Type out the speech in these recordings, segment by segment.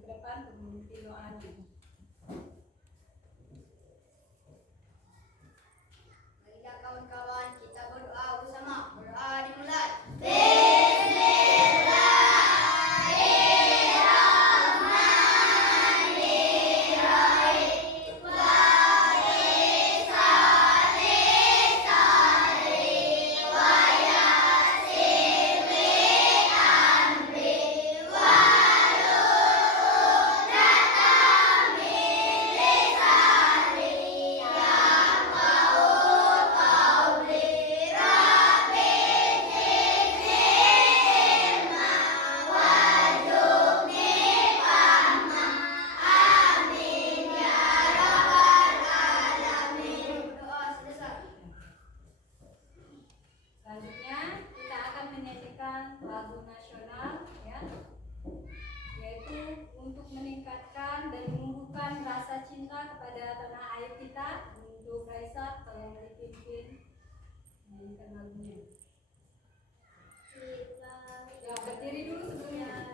ke depan untuk memimpin doanya. Marilah kawan-kawan kita berdoa bersama. Berdoa dimulai. Selanjutnya kita akan menyanyikan lagu nasional ya, yaitu untuk meningkatkan dan menumbuhkan rasa cinta kepada tanah air kita. Untuk Raisa, tolong dipimpin menyanyikan lagunya. Ya, berdiri dulu sebelumnya.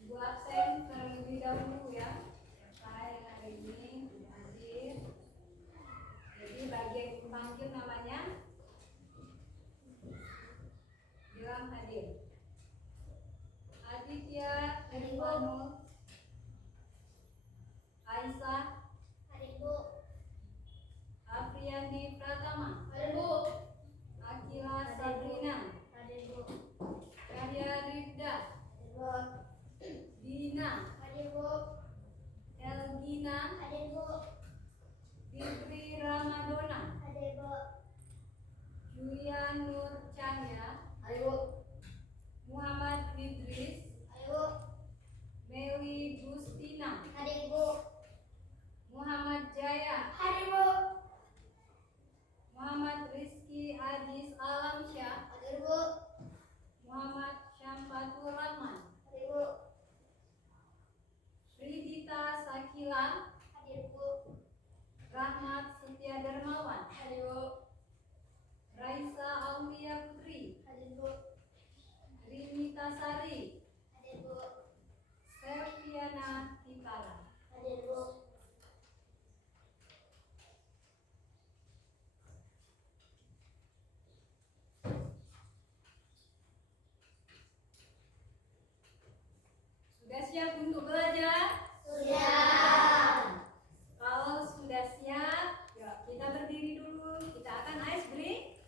Ibu absen terlebih dahulu ya. Saya yang ada ini tidak hadir. Jadi bagi yang dipanggil namanya bilang hadir. Aditya Irfanul, Aisyah, Afriandi Pratama, Akila Sabrina, Karya Rifda, Dina, Elgina, Fitri Ramadona, Julian Nur Cahya, Muhammad Idris, Meli Gustina, Muhammad Jaya, Muhammad Rizky Adis Alamsyah, Muhammad Syamfatur Rahman, Ridita Sakila, Rahmat Setia Dermawan, Raisa Aulia Putri, Rinita Sari, Selviana Tikala. Sudah siap untuk belajar? Kalau sudah siap, yuk kita berdiri dulu. Kita akan ice break.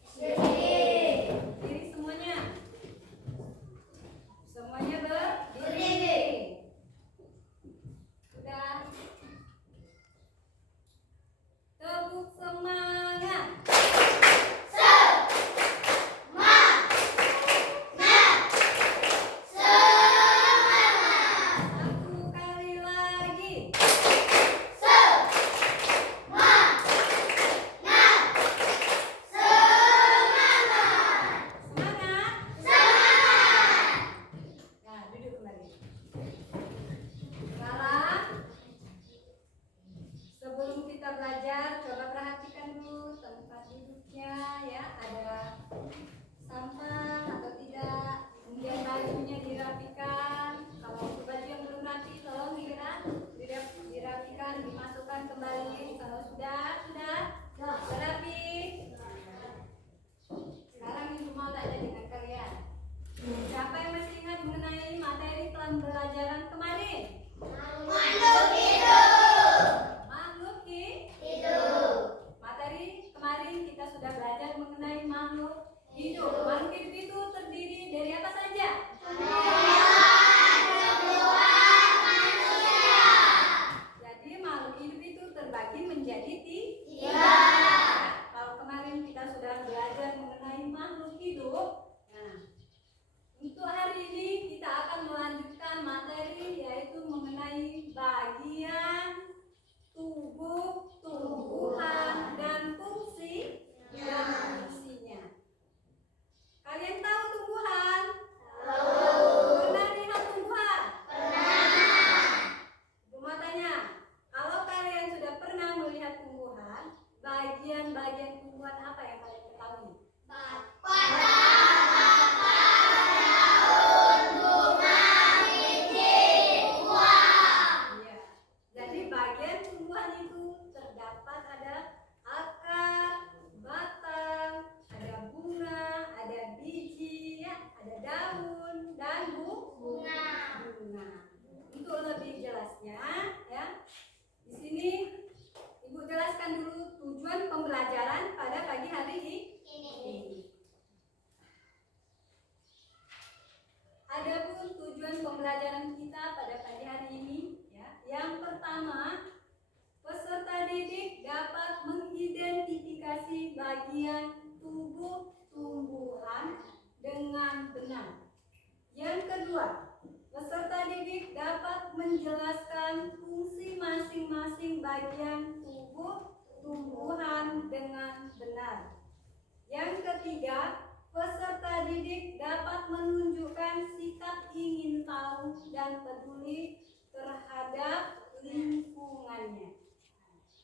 peduli terhadap lingkungannya.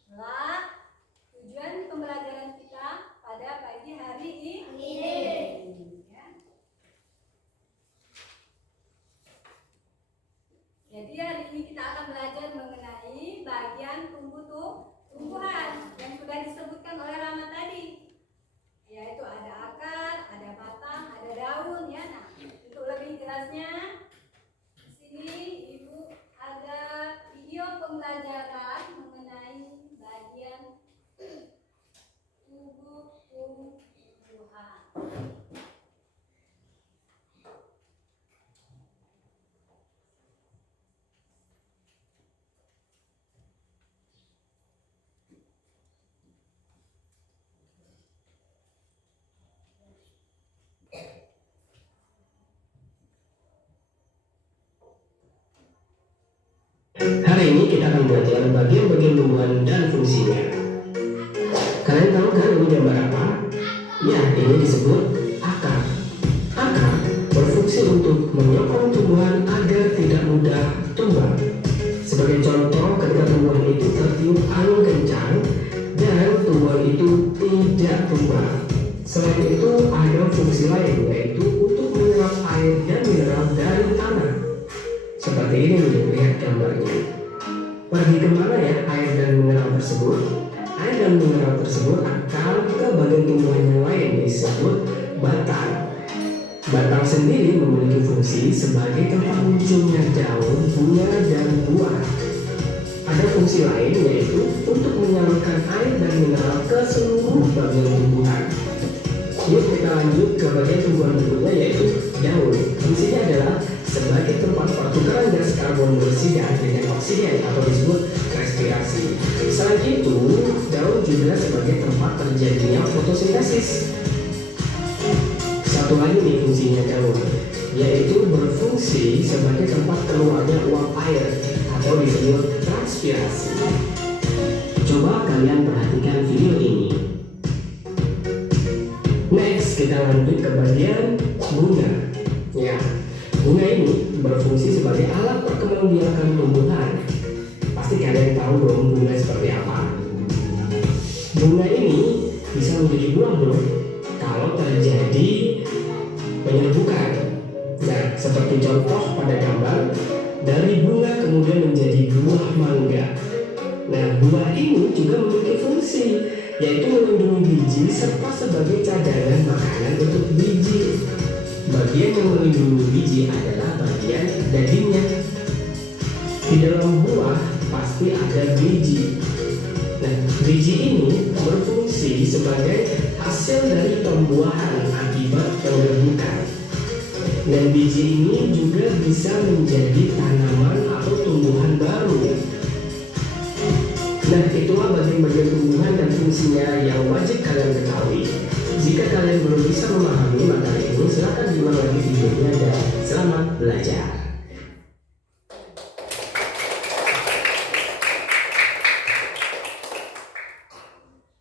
Itulah tujuan pembelajaran kita pada pagi hari ini. Ya. Jadi hari ini kita akan belajar mengenai bagian tumbuhan yang sudah disebutkan oleh Rama tadi. Yaitu ada akar, ada batang, ada daun ya. Nah, untuk lebih jelasnya di sini Ibu ada video pembelajaran mengenai bagian tubuh tumbuhan. Hari ini kita akan belajar bagian-bagian tumbuhan dan fungsinya. Kalian tahu kan ini gambar apa? Ya, ini disebut akar. Akar berfungsi untuk menyokong tumbuhan agar tidak mudah tumbang. Sebagai contoh, ketika tumbuhan itu tertiup angin kencang dan tumbuhan itu tidak tumbang. Selain itu, ada fungsi lain, yaitu untuk menyerap air dan mineral dari tanah. Seperti ini nih, lihat gambarnya. Pergi kemana ya air dan mineral tersebut? Air dan mineral tersebut akan ke bagian tumbuhan yang lain disebut batang. Batang sendiri memiliki fungsi sebagai tempat munculnya daun, bunga, dan buah. Ada fungsi lain yaitu untuk menyalurkan air dan mineral ke seluruh bagian tumbuhan. Yuk kita lanjut ke bagian tumbuhan berikutnya yaitu daun. Fungsinya adalah sebagai tempat pertukaran gas karbon dioksida dengan oksigen atau disebut respirasi. Selain itu, daun juga sebagai tempat terjadinya fotosintesis. Satu lagi nih fungsinya daun, yaitu berfungsi sebagai tempat keluarnya uap air atau disebut transpirasi. Coba kalian perhatikan video ini. Next, kita lanjut ke bagian bunga. Ya, bunga ini berfungsi sebagai alat perkembangbiakan tumbuhan. Pasti kalian tahu dong bunga seperti apa. Bunga ini bisa menjadi buah loh kalau terjadi penyerbukan. Nah, seperti contoh pada gambar, dari bunga kemudian menjadi buah mangga. Nah, buah ini juga memiliki fungsi, yaitu melindungi biji serta sebagai cadangan makanan untuk biji. Bagian yang melindungi biji adalah bagian dagingnya. Di dalam buah pasti ada biji. Nah, biji ini berfungsi sebagai hasil dari pembuahan akibat penyerbukan. Dan biji ini juga bisa menjadi tanaman atau tumbuhan baru. Nah, itulah bagian-bagian tumbuhan dan fungsinya yang wajib kalian ketahui. Jika kalian belum bisa memahami materi ini, silakan diulang lagi videonya dan selamat belajar.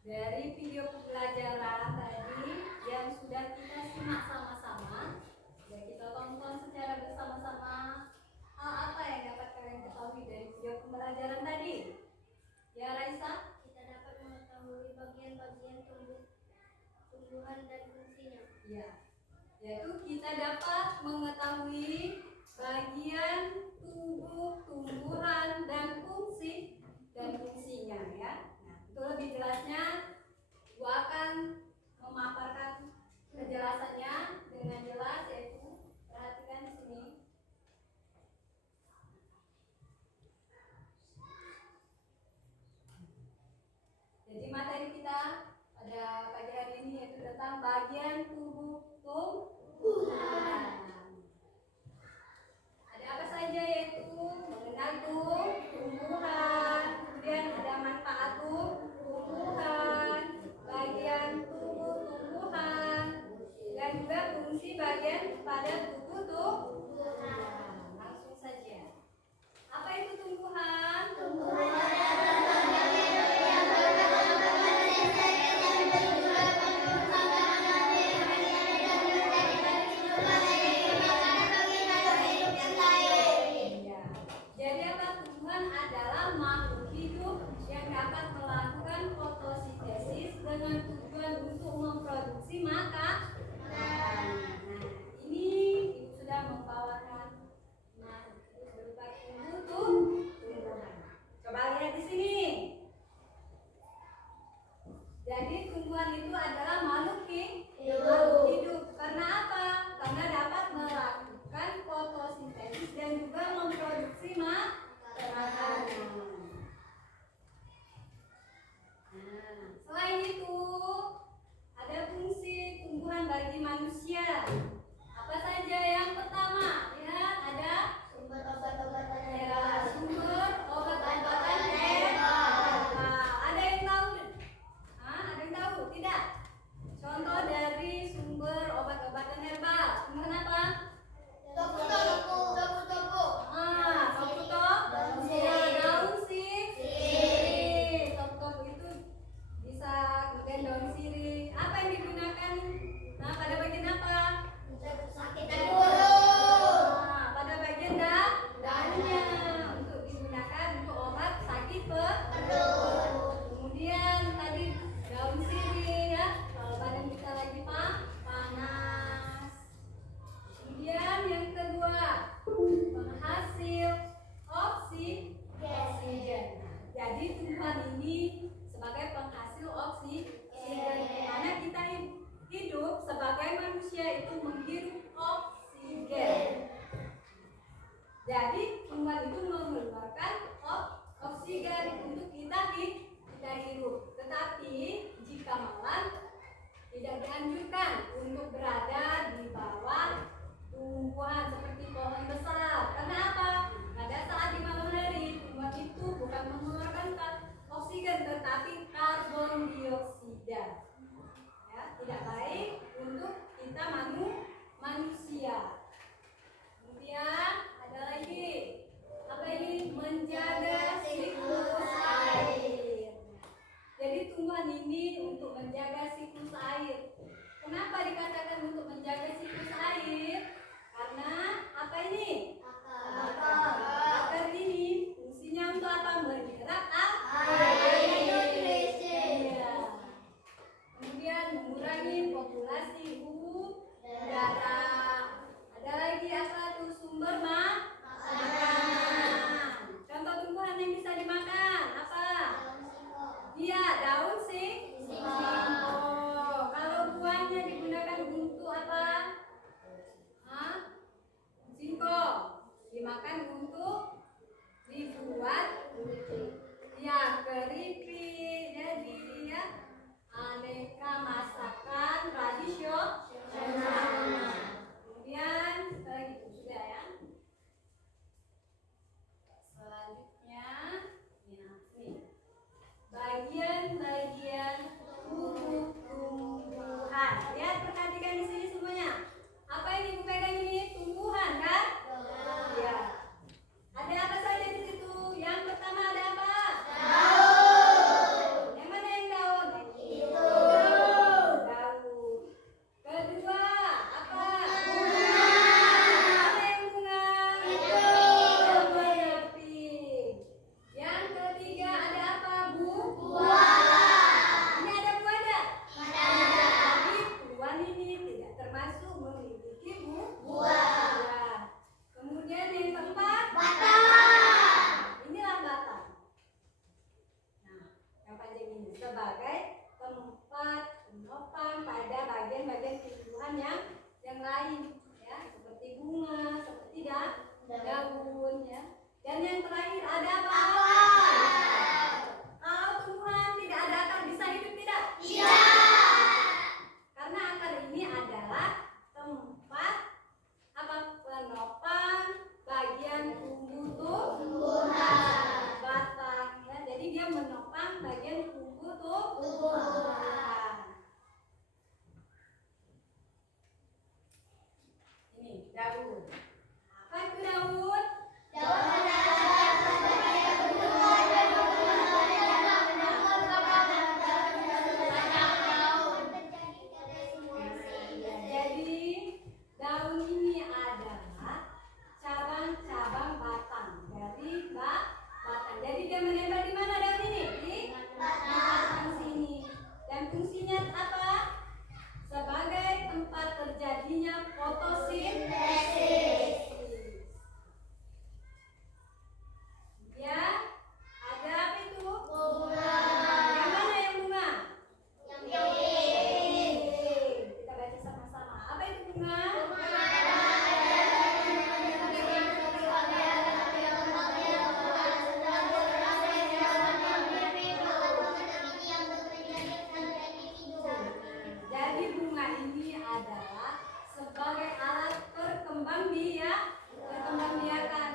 Dari video pembelajaran tadi yang sudah kita simak sama-sama, sudah kita tonton secara bersama-sama, hal apa yang dapat kalian ketahui dari video pembelajaran tadi? Ya, Raisa? Kita dapat mengetahui bagian-bagian tumbuhan dan fungsinya. Ya, yaitu kita dapat mengetahui bagian tubuh tumbuhan dan fungsinya ya. Nah, untuk lebih jelasnya, Ibu akan memaparkan penjelasannya dengan jelas, yaitu perhatikan di sini. Jadi materi kita pada pagi hari ini yaitu tentang bagian tubuh tumbuhan. Ada apa saja yaitu mengenal tumbuhan, kemudian ada manfaat tumbuhan, bagian tubuh tumbuhan, dan juga fungsi bagian pada tubuh tumbuhan. Langsung saja. Apa itu tumbuhan? manusia itu menghirup oksigen. Jadi tumbuhan itu mengeluarkan oksigen untuk kita hirup. Tetapi jika malam tidak dianjurkan untuk berada di bawah tumbuhan seperti pohon besar. Karena apa? Pada saat di malam hari tumbuhan itu bukan mengeluarkan oksigen tetapi karbon dioksida. Ya, tidak baik untuk kita manusia. Kemudian ada lagi apa ini? Menjaga siklus air. Jadi tumbuhan ini untuk menjaga siklus air. Kenapa dikatakan untuk menjaga siklus air? Karena apa ini? Akar ini fungsinya untuk apa? Menyerap air. Iya. Kemudian mengurangi populasi udara. Ada lagi apa tuh? Sumber makanan. Contoh tumbuhan yang bisa dimakan apa? Iya, daun singkong. Kalau buahnya digunakan untuk apa? Singkong dimakan untuk dibuat ya keripik. Jadi ya aneka masakan tradisional. Kemudian lagi sudah ya. Selanjutnya ya nih. Bagian-bagian tubuh tumbuhan. Lihat, perhatikan di sini semuanya. Apa yang ibu pegang ini? Tumbuhan kan? Ya. Ada apa saja di situ? Yang pertama ada apa? Daun. Yang mana yang daun? Itu. Daun. Kedua apa? Bunga. Mana yang bunga? Itu. Warna pink. Yang ketiga ada apa, Bu? Buah. Ini ada buah enggak? Ada. Tapi buah ini tidak termasuk memiliki buah. Ya. Kemudian yang keempat, batang. Inilah batang. Nah, yang panjang ini sebagai tempat penopang pada bagian-bagian tumbuhan yang lain, ya, seperti bunga, seperti daun, ya. Dan yang terakhir ada apa? Kalau tumbuhan tidak ada akar bisa hidup tidak? Tidak. Karena akar ini adalah tempat apa? Penopang bagian tumbuhan. Batang, ya. Jadi dia menopang bagian tumbuhan. Ini daun. Apa itu daun? Jadi daun ini adalah cabang-cabang batang dari batang. Jadi dia menempel di mana daun ini? Di batang sini. Dan fungsinya apa? Sebagai tempat terjadinya fotosintesis. Ya, ada apa itu? Bunga. Yang mana yang bunga? Yang pink. Kita baca sama-sama. Apa itu bunga? Jadi bunga ini adalah sebagai alat perkembangbiakan,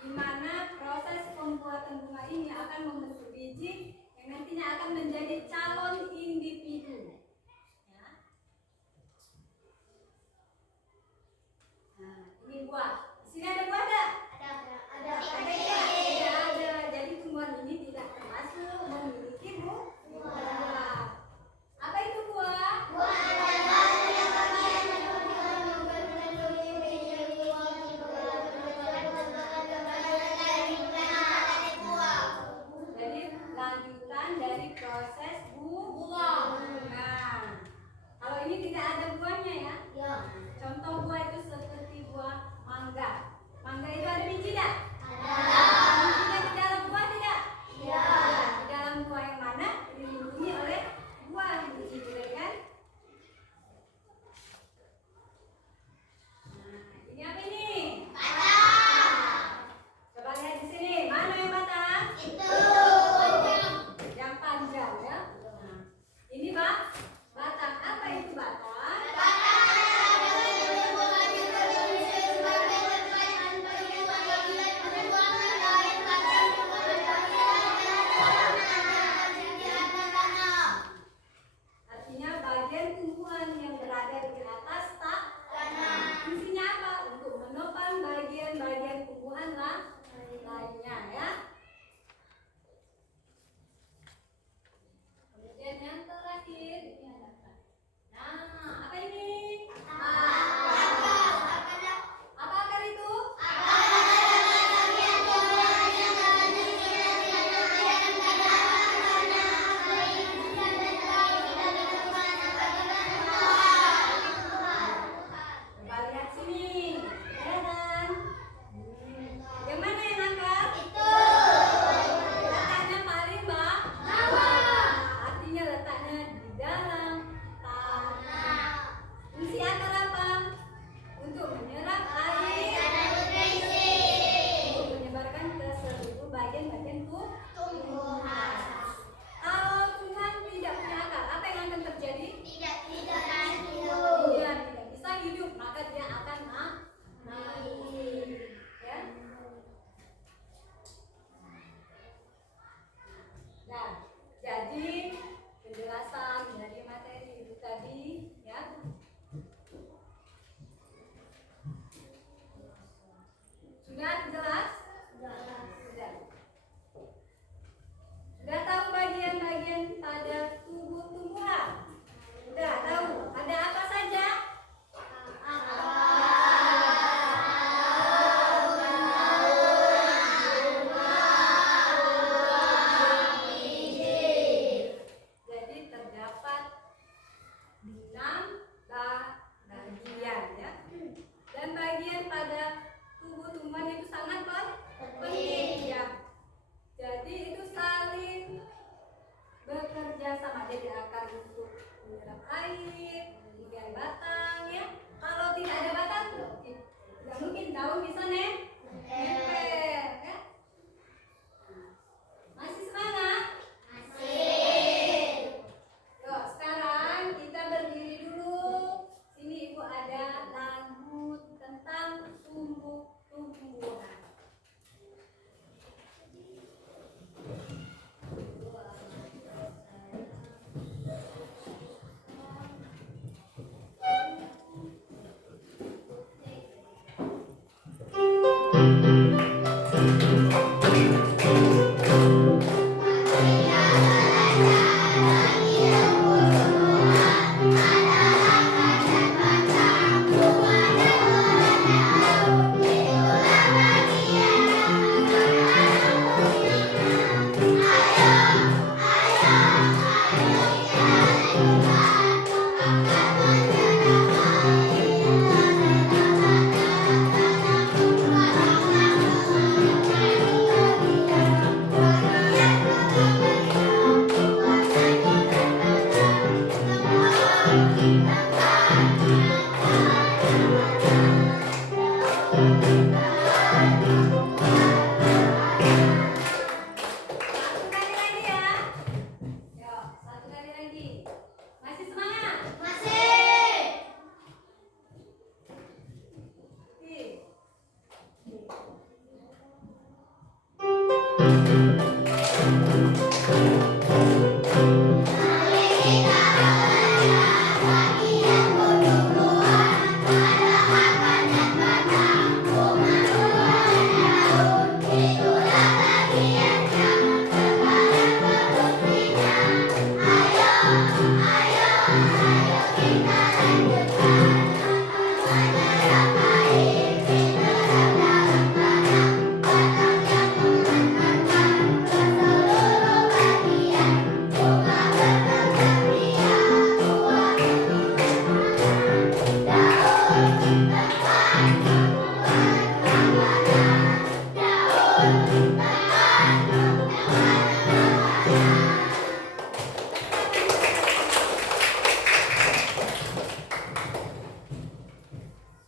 di mana proses pembuatan bunga ini akan membentuk biji yang nantinya akan menjadi calon individu. Ya. Nah, ini buah. Di sini ada buah enggak? Ada. Tidak ada. Jadi tumbuhan ini tidak termasuk memiliki buah. Apa itu buah? Jadi lanjutan dari proses bunga. Nah, kalau ini tidak ada buahnya ya. Contoh buah itu seperti buah mangga. Mangga itu ada biji tidak? Bijinya di dalam buah tidak? Di dalam buah yang mana dilindungi oleh buah biji, kan?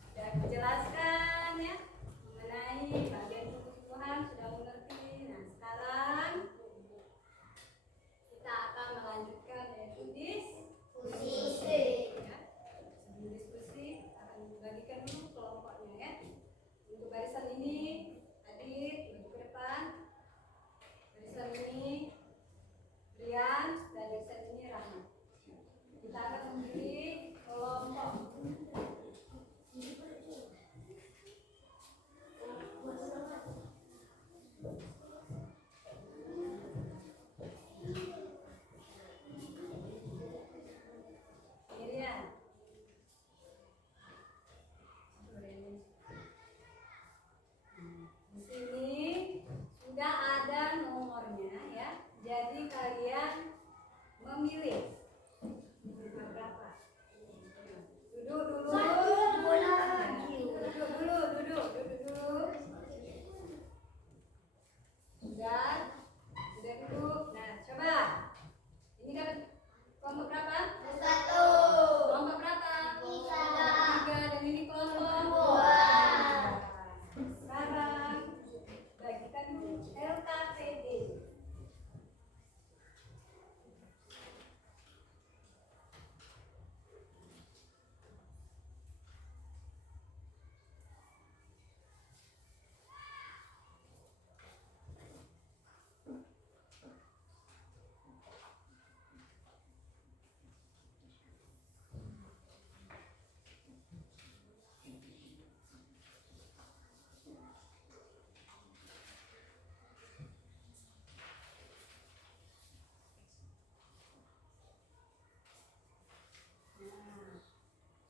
Sudah dijelaskan ya mengenai bagian tumbuh-tumbuhan, sudah mengerti. Nah, sekarang kita akan melanjutkan yaitu diskusi. Ya. Sebelum diskusi akan dibagikan dulu kelompoknya ya. Untuk barisan ini Adit maju ke depan. Barisan ini Rian dan barisan ini Rahma. Kita akan memilih kelompok. Miriam. Di sini sudah ada nomornya ya. Jadi kalian memilih berapa? Duduk dulu. Duduk dulu. Sudah duduk. Nah, coba. Ini dapat kelompok berapa? Kelompok berapa? 3. Dan ini kelompok 2. Sekarang bagikan dulu LKPD.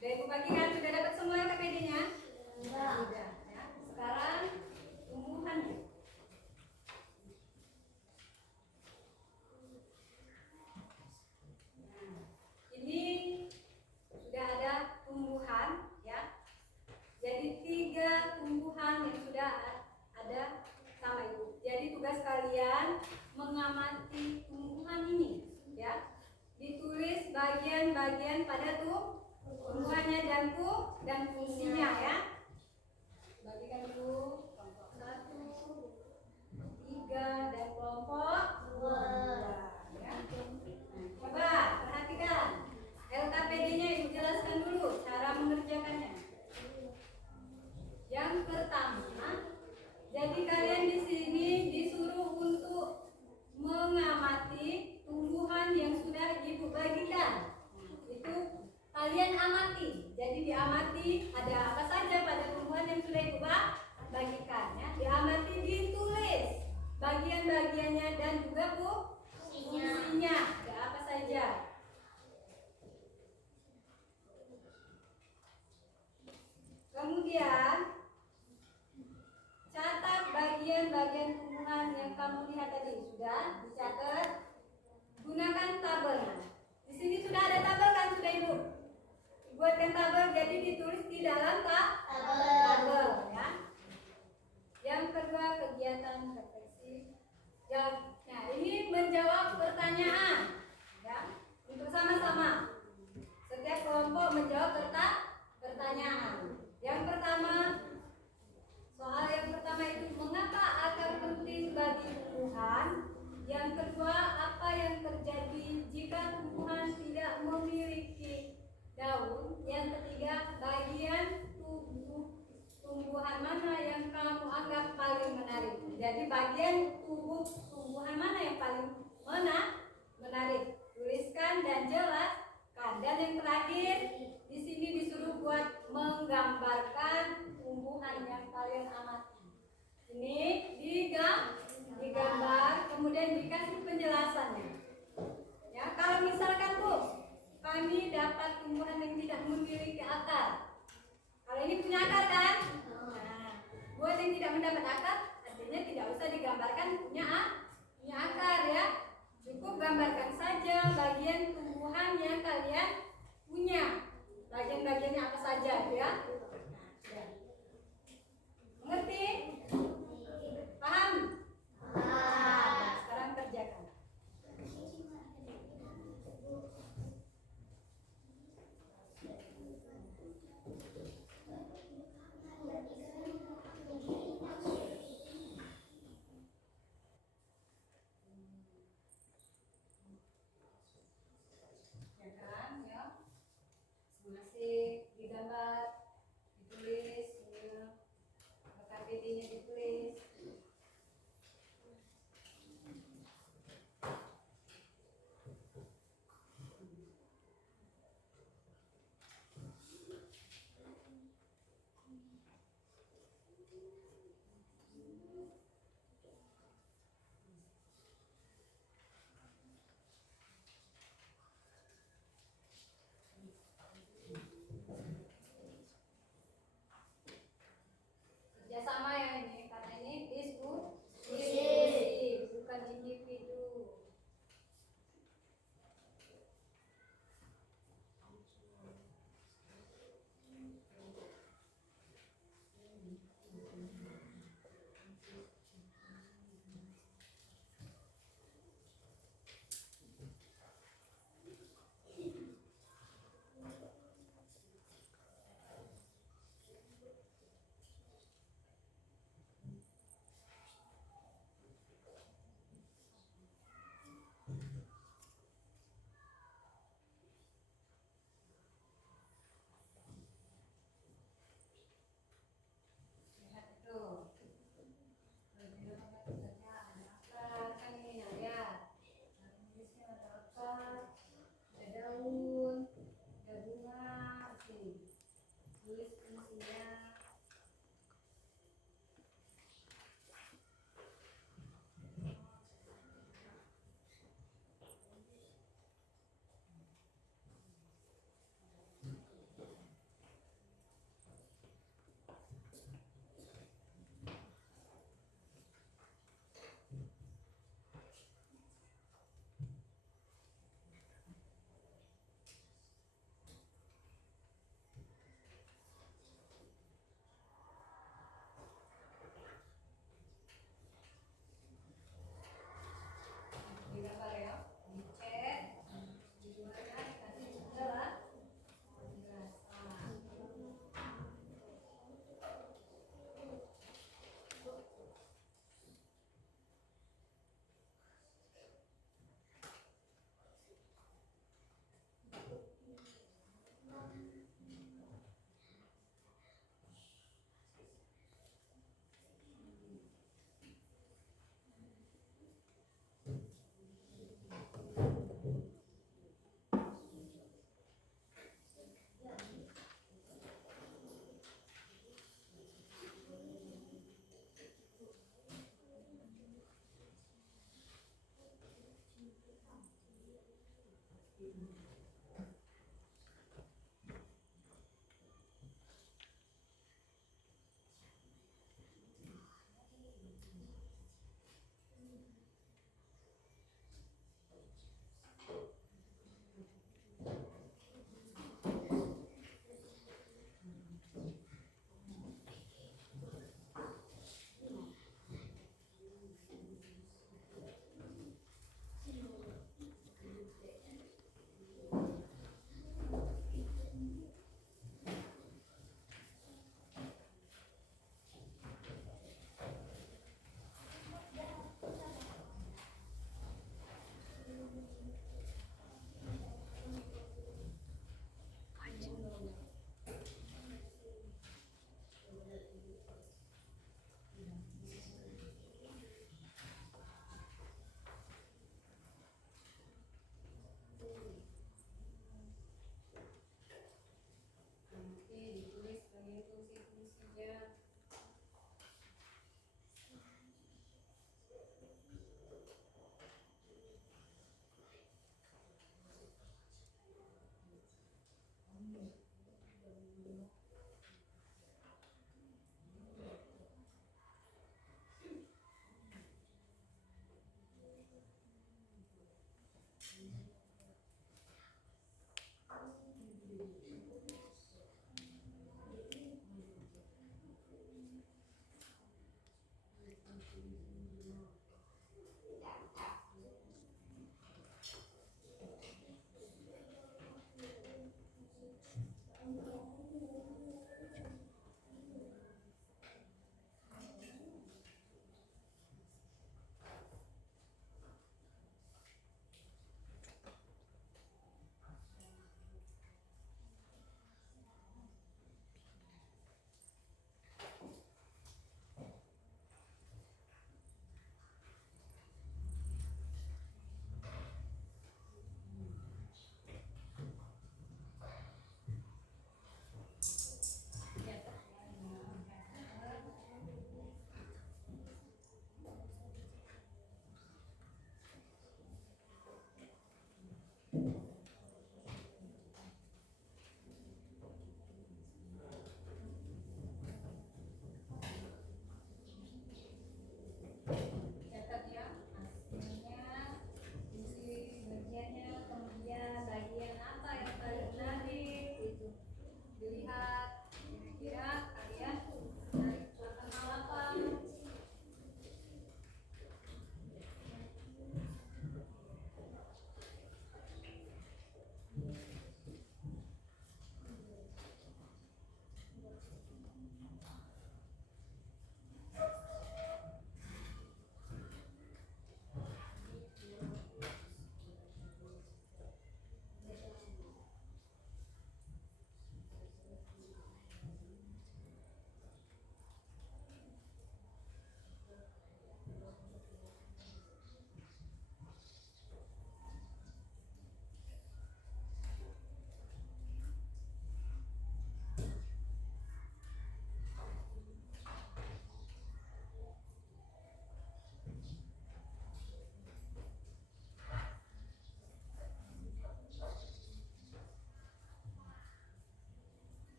Sudah ibu bagikan, sudah dapat semua LKPD-nya? Sudah. Ya. Sekarang tumbuhannya. Nah, ini sudah ada tumbuhan, ya. Jadi 3 tumbuhan yang sudah ada sama ibu. Jadi tugas kalian mengamati tumbuhan ini, ya. Ditulis bagian-bagian pada tumbuhannya dan fungsinya ya. Bagikan dulu kelompok 1, 3 dan kelompok 2 ya. Nah, coba perhatikan LKPD-nya ibu jelaskan dulu cara mengerjakannya. Yang pertama, jadi kalian di sini disuruh untuk mengamati tumbuhan yang sudah ibu bagikan. Itu kalian amati. Jadi diamati ada apa saja pada tumbuhan yang sudah ibu bagikan ya. Diamati, ditulis bagian-bagiannya dan juga fungsinya. Ada apa saja. Kemudian catat bagian-bagian tumbuhan yang kamu lihat tadi. Sudah dicatat. Gunakan tabel. Di sini sudah ada tabel kan sudah ibu? Buatkan tabel, jadi ditulis di dalam tabel ya. Yang kedua kegiatan refleksi. Nah, ini menjawab pertanyaan ya. Untuk sama-sama setiap kelompok menjawab pertanyaan. Yang pertama, soal yang pertama itu mengapa akar penting bagi tumbuhan. Yang kedua, apa yang terjadi jika tumbuhan tidak memiliki daun. Yang ketiga, bagian tumbuhan mana yang kamu anggap paling menarik. Jadi bagian tubuh menggambarkan tumbuhan yang kalian amati. Ini digambar, kemudian dikasih penjelasannya. Ya, kalau misalkan tuh kami dapat tumbuhan yang tidak memiliki akar. Kalau ini punya akar kan? Nah, buat yang tidak mendapat akar, artinya tidak usah digambarkan punya akar ya. Cukup gambarkan saja bagian tumbuhan yang kalian punya. Bagian-bagiannya apa saja ya? Mengerti? Paham? Nah, sekarang kerjakan. Ya kan, ya. Masih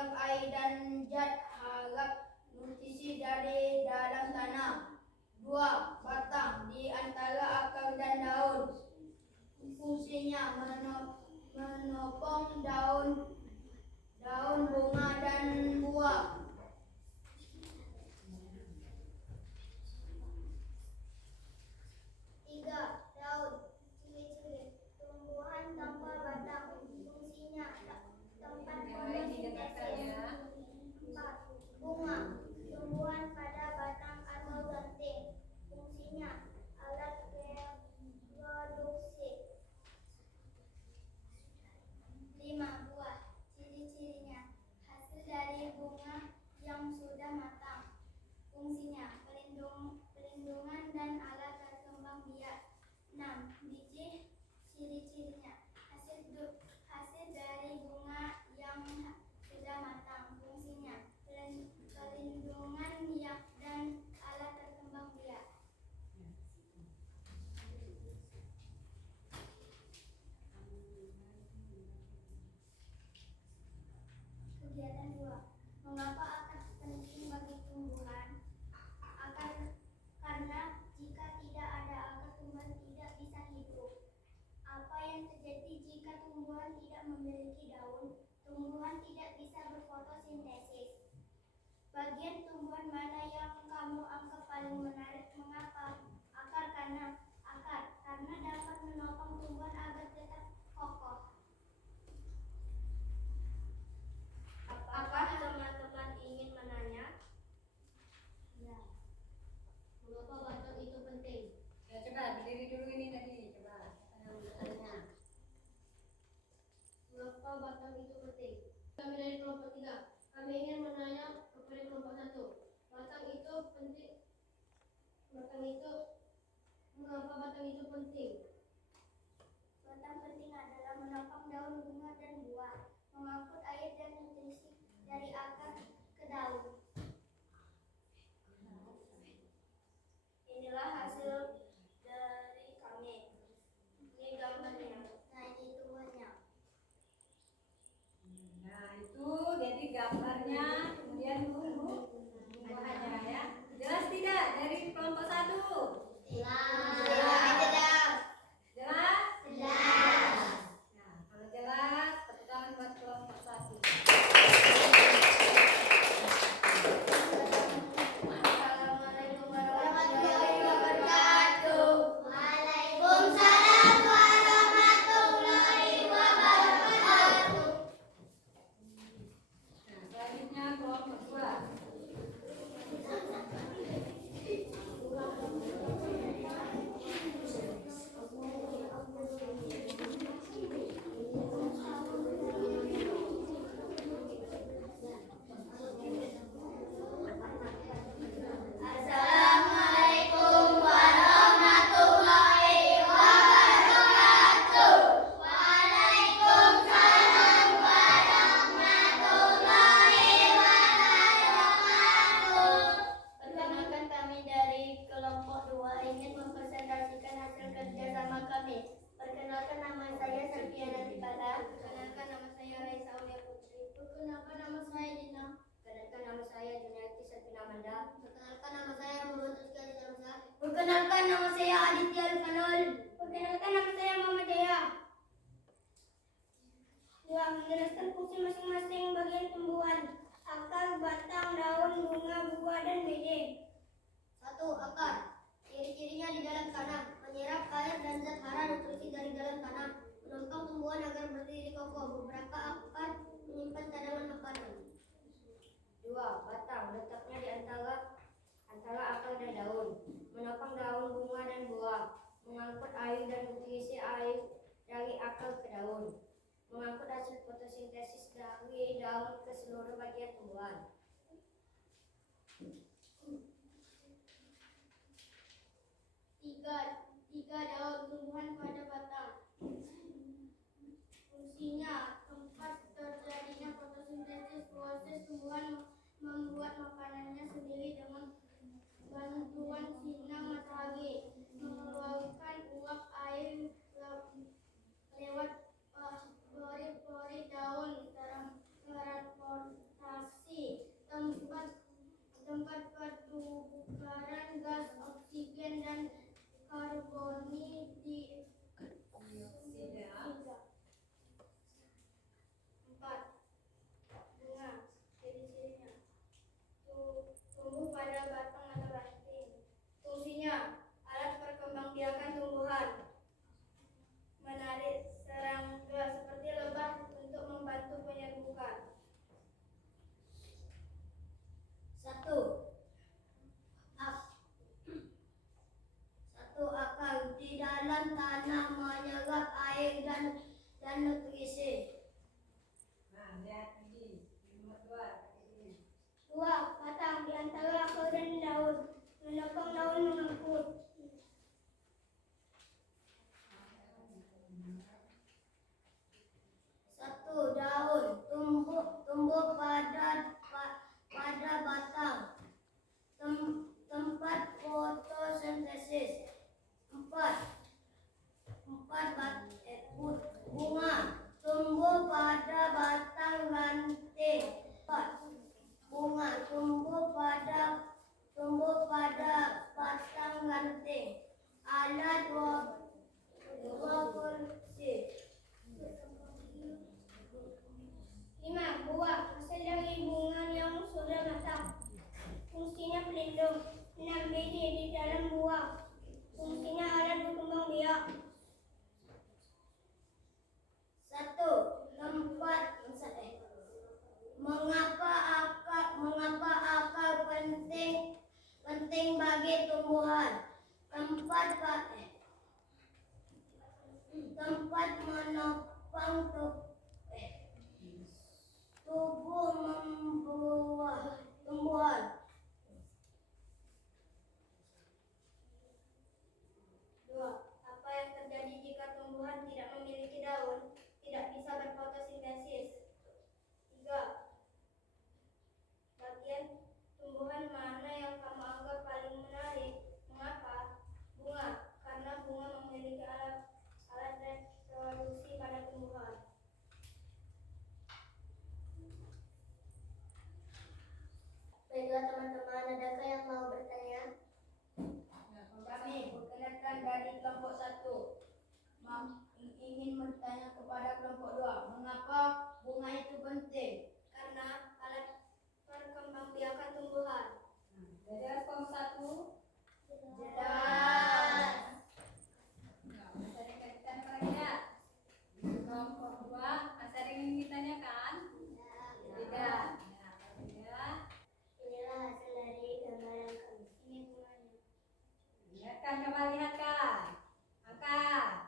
mengiap air dan zat harap nutrisi dari dalam tanah. 2. Batang di antara akar dan daun. Fungsinya menopang daun bunga dan buah. 3. Daun. Ciri-ciri tumbuhan tanpa batang. Fungsinya tempat fotosintesis. 4. Bunga. Tumbuhan pada batang atau ranting. Fungsinya alat reproduksi. 5. Buah. Ciri-cirinya hasil dari bunga yang sudah matang. Fungsinya pelindungan dan alat berkembang biak. 6. Biji. Ciri-cirinya hasil dari bunga yang sudah matang. Fungsinya pelindungan biak dan alat berkembang biak. Kegiatan 2. Mengapa akar penting bagi tumbuhan? Karena jika tidak ada akar, tumbuhan tidak bisa hidup. Apa yang terjadi jika tumbuhan tidak memiliki daun? Tumbuhan tidak bisa berfotosintesis. Bagian tumbuhan mana yang kamu anggap paling menarik? Mengapa? Karena dapat menopang tumbuhan agar tetap kokoh. Apakah teman-teman ingin menanya? Ya. Mengapa batang itu penting? Ya coba berdiri dulu ini tadi, coba tanya. Mengapa batang itu penting? Kami dari kelompok 3. Kami ingin menanya kepada kelompok 1. Batang itu penting. Mengapa batang itu penting? Batang penting adalah menopang daun, bunga, dan buah, mengangkut air dan nutrisi dari akar ke daun. Inilah hasil dari kami. Ini gambarnya. Nah, ini tumbuhannya. Nah itu jadi gambarnya, kemudian tumbuhannya ya. Jelas tidak dari kelompok 1? Jelas. Jelas? Jelas. Nah kalau jelas, tepuk tangan buat kelompok 1. Assalamualaikum warahmatullahi wabarakatuh. Waalaikumsalam warahmatullahi wabarakatuh. Nah selanjutnya kelompok 2. Assalamualaikum warahmatullahi wabarakatuh. Waalaikumsalam warahmatullahi wabarakatuh. Perkenalkan, kami dari kelompok 2 ingin mempresentasikan hasil kerja sama kami. Perkenalkan, nama saya Selviana Tripala. Perkenalkan, nama saya Raisa Aulia Putri. Perkenalkan, nama saya Dina. Perkenalkan, nama saya Juniati Sepina Manda. Perkenalkan, nama saya Muhammad Rizky Azamza. Perkenalkan, nama saya Aditya Alfanol. Perkenalkan, nama saya Muhammad Jaya. Dua, menjelaskan fungsi masing-masing bagian tumbuhan: akar, batang, daun, bunga, buah, dan biji. 1. Akar. Ciri-cirinya di dalam tanah, menyerap air dan zat hara nutrisi dari dalam tanah, menopang tumbuhan agar berdiri kokoh. Beberapa akar menyimpan tanaman makanan. 2. Batang. Letaknya di antara akar dan daun, menopang daun, bunga, dan buah, mengangkut air dan nutrisi air dari akar ke daun, mengangkut hasil fotosintesis dari daun ke seluruh bagian tumbuhan. 3. Daun. Tumbuhan pada batang. Fungsinya tempat terjadinya fotosintesis, proses tumbuhan membuat makanannya sendiri dengan bantuan sinar matahari, mengeluarkan uap air lewat pori-pori daun, kelompok 2. Mengapa bunga itu penting? Karena alat perkembangbiakan tumbuhan. Jadi kelompok 1. Jelas. Masa dikatakan apa lagi ya? Kelompok 2. Masa ingin ditanyakan? Tidak. Nah, tidak. Inilah hasil dari gambaran kami. Ini bunganya. Lihatkan, coba lihatkan. Angkat.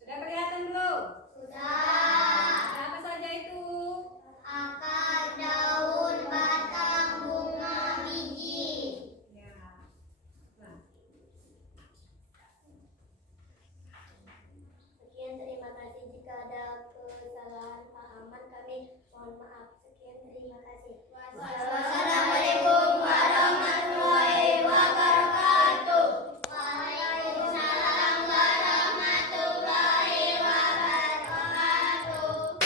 Sudah kelihatan belum? Sudah. Ada apa saja itu? Akar, daun, batang, bunga, biji. Ya. Nah, Sekian, terima kasih. Jika ada kesalahan pahaman kami mohon maaf. Sekian, terima kasih. Wassalamualaikum warahmatullahi wabarakatuh. Waalaikumsalam warahmatullahi wabarakatuh.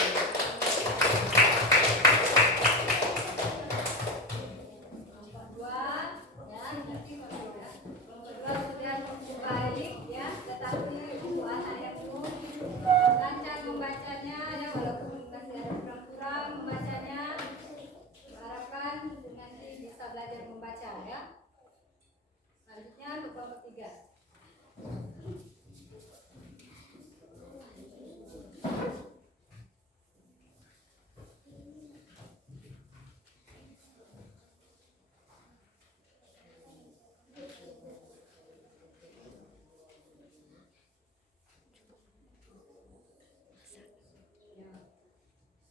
kelompok 2 ya, nanti kelompok 2. Kelompok 2 sudah baik ya, tetapi buat ayahmu lancar membacanya ya, walaupun masih ada kurang-kurang membacanya. Harapkan nanti bisa belajar membaca ya. Selanjutnya untuk kelompok 3.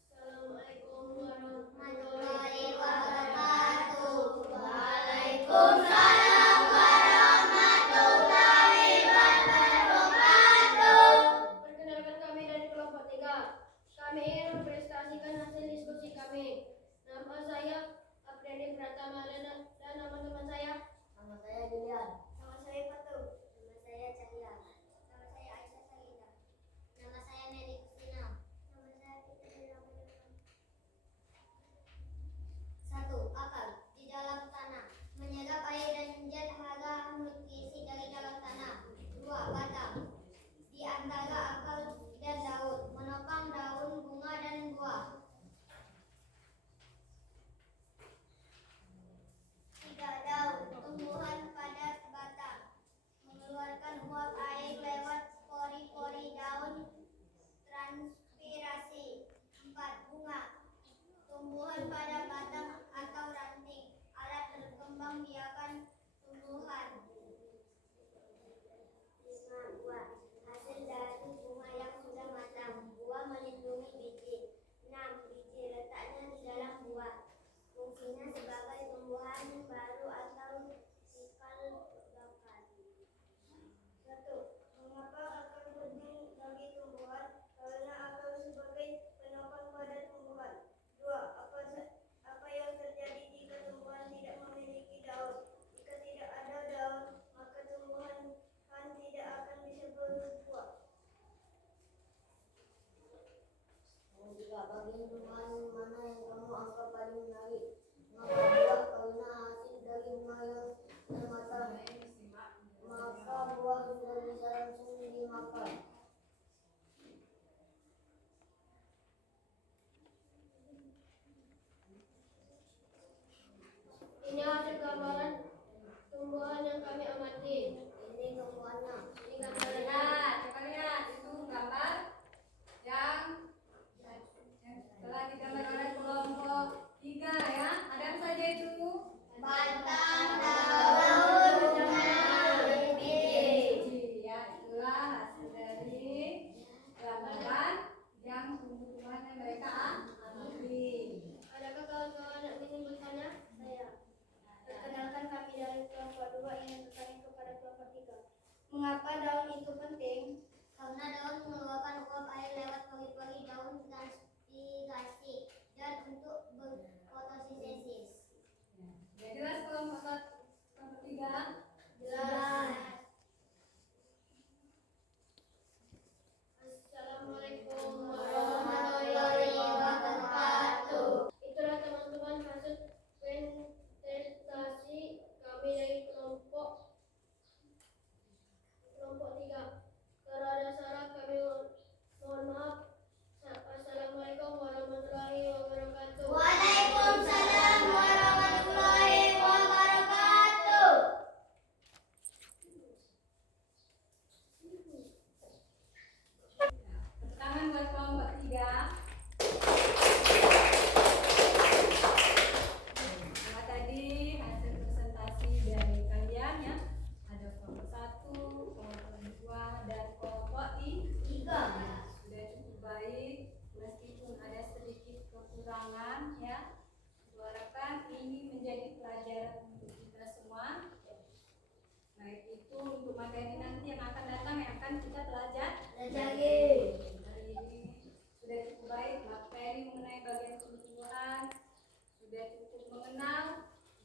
Assalamualaikum warahmatullahi wabarakatuh. Waalaikumsalam warahmatullahi wabarakatuh. Perkenalkan, kami dari kelompok 3. Kami ingin mempresentasikan hasil diskusi kami. Nama saya Aprili Pratama dan nama teman saya. Nama saya Julian. Nama saya Fatu. Nama saya Cahya. Nama saya Aisyah Salida. Nama saya Mary Kusina. Nama saya Fitri Ramadhan. 1. Akar. Di dalam tanah, menyerap air dan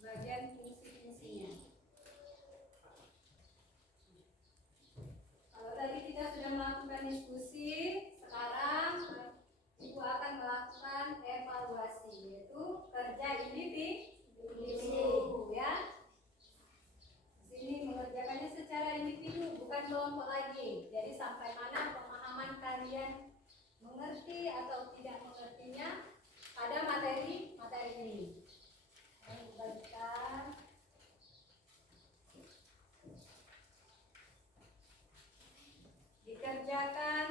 bagian fungsi-fungsinya. Kalau tadi kita sudah melakukan diskusi, sekarang Ibu akan melakukan evaluasi, yaitu kerja individu, ya. Di sini mengerjakannya secara individu, bukan kelompok lagi. Jadi sampai mana pemahaman kalian mengerti atau tidak mengertinya pada materi ini. Ayo baca. Dikerjakan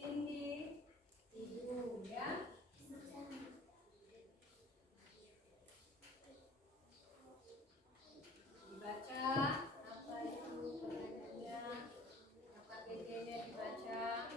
individu, ya. Dibaca apa itu pertanyaannya, apa PJ-nya dibaca.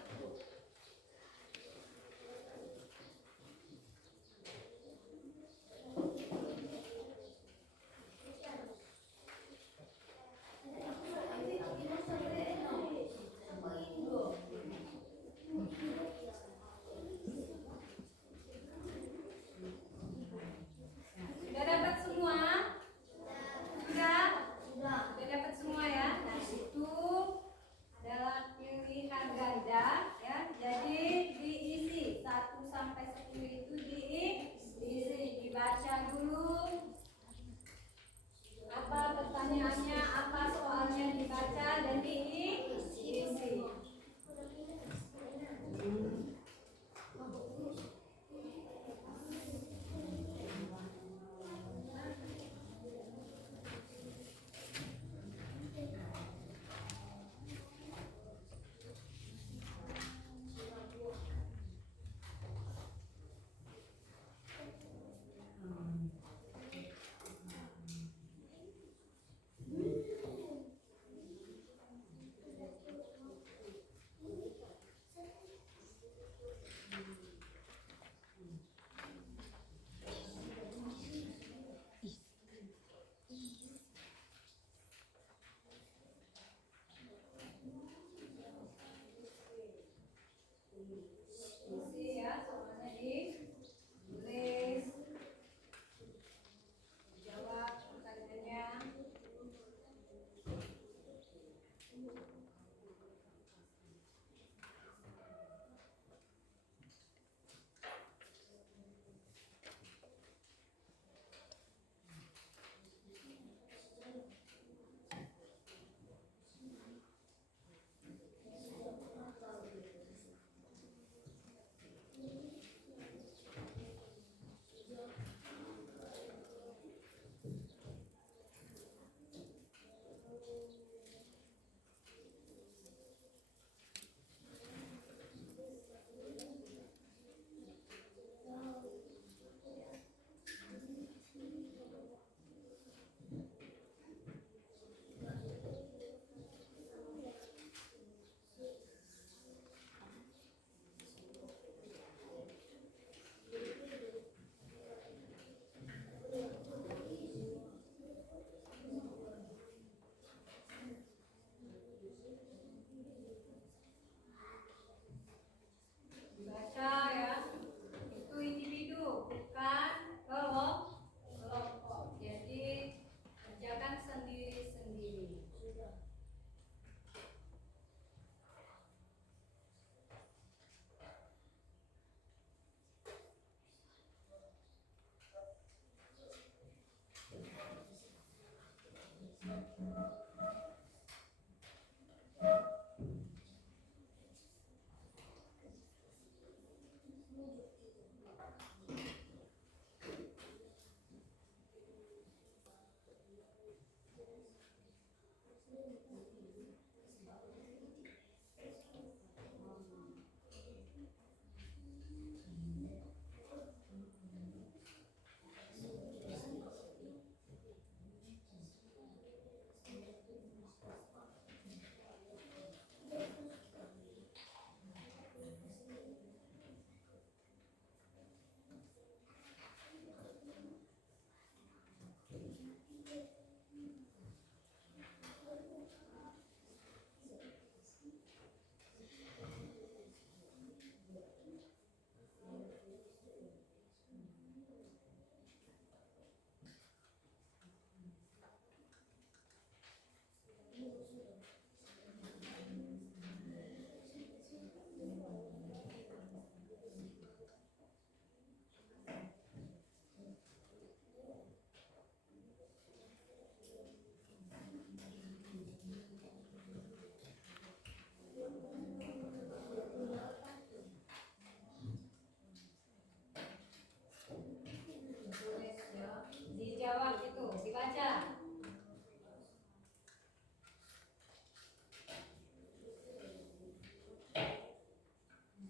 Baca.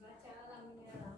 Baca alam mineral.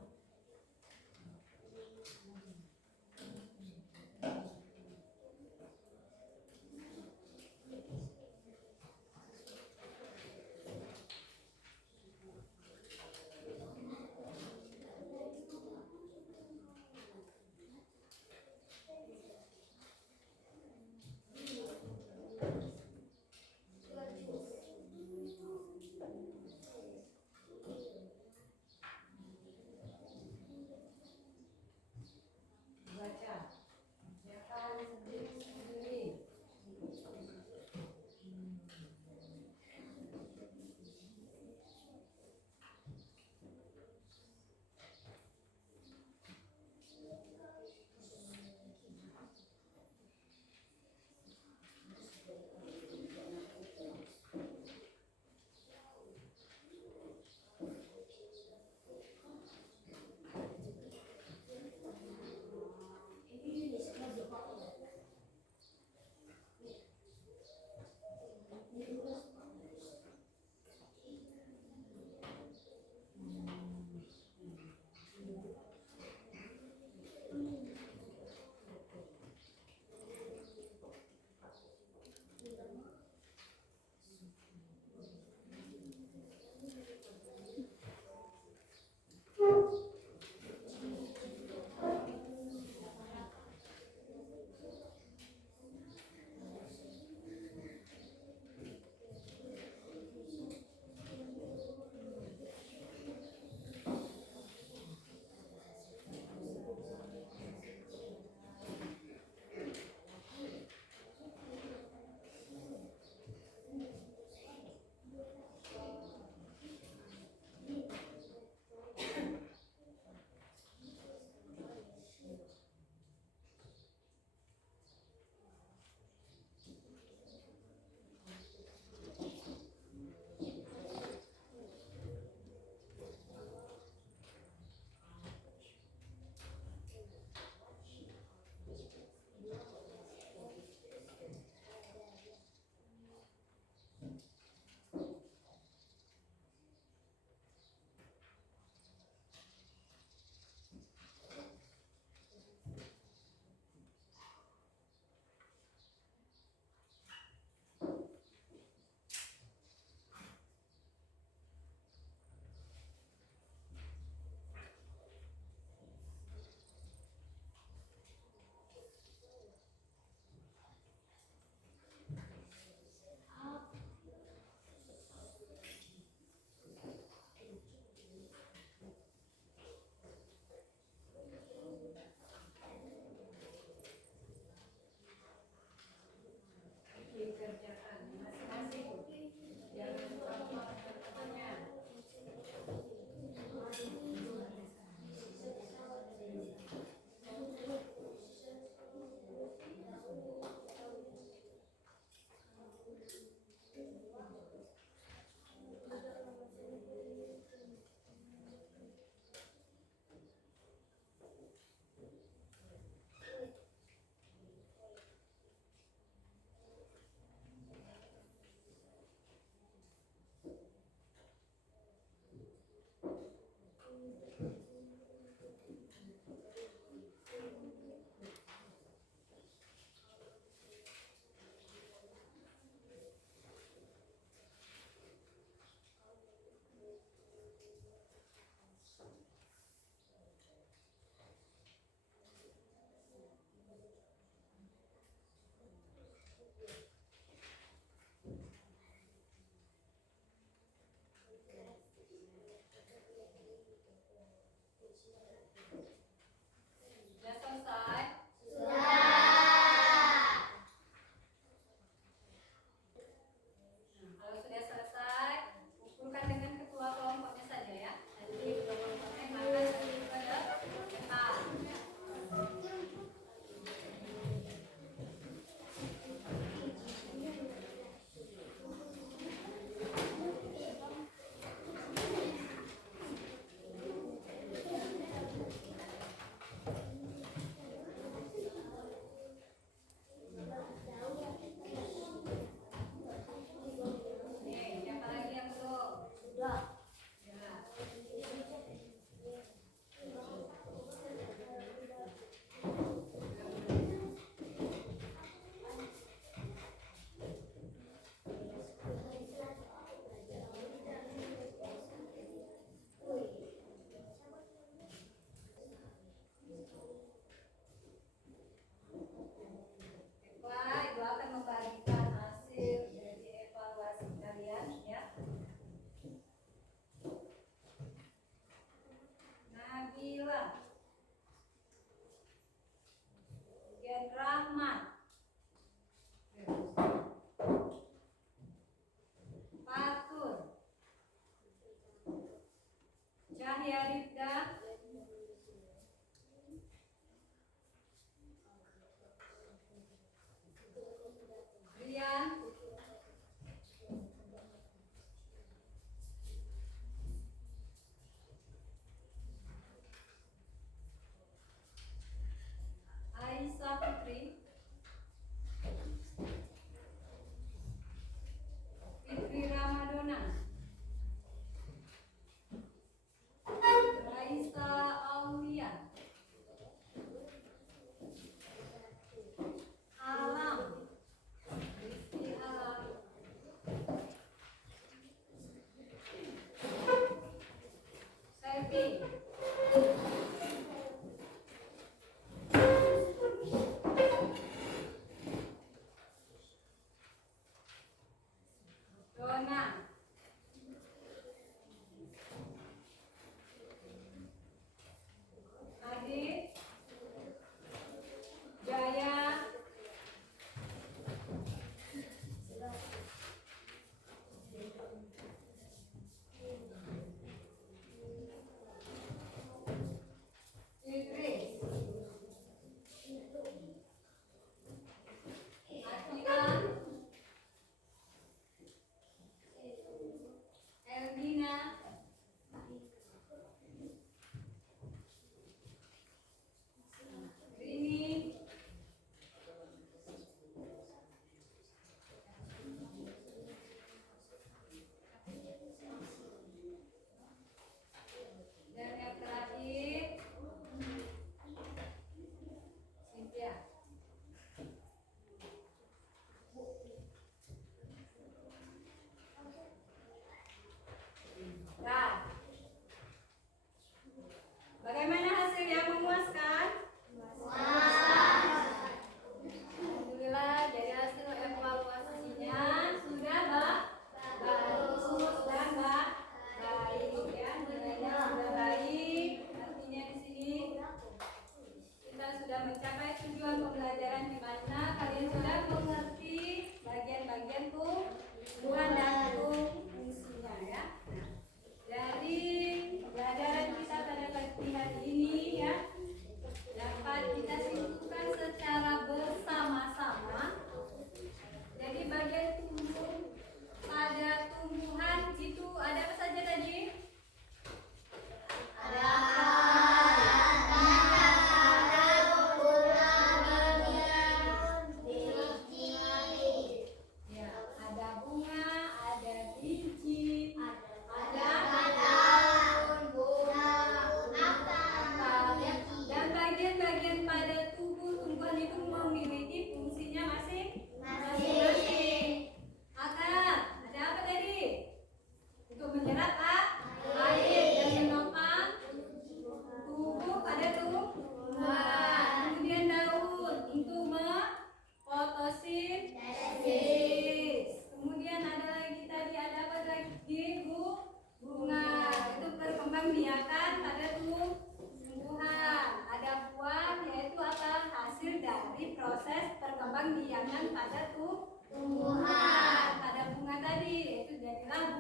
proses perkembangbiakan pada Tumbuhan. pada bunga tadi, yaitu jadilah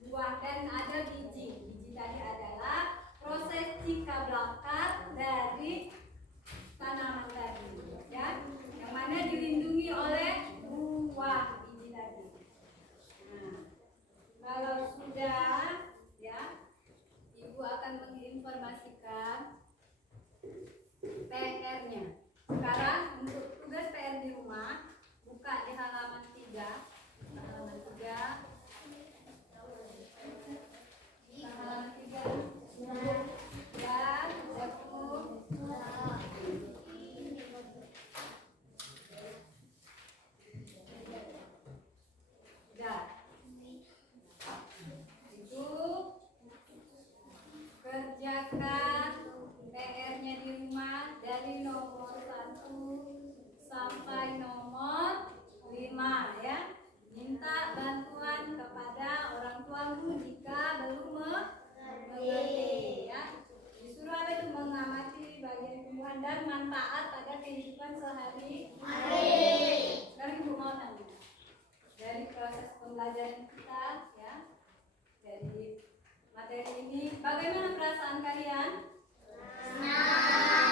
buah dan ada biji. Biji tadi adalah proses cikal bakal dari tanaman tadi, ya, yang mana dilindungi oleh buah biji tadi. Nah, kalau sudah, ya, Ibu akan menginformasikan PR-nya. Sekarang untuk tugas PR di rumah, buka di halaman 3. Halaman 3. Halaman 3. Dan buku. Ya. Itu kerjakan PR-nya di rumah dari nomor 1 sampai nomor 5, ya. Minta bantuan kepada orang tuamu jika belum mengerti, ya. Disuruh apa itu? Mengamati bagian tumbuhan dan manfaat pada kehidupan sehari-hari. Sekarang Ibu mau tanya dari proses pembelajaran kita, ya, dari materi ini, bagaimana perasaan kalian? Senang.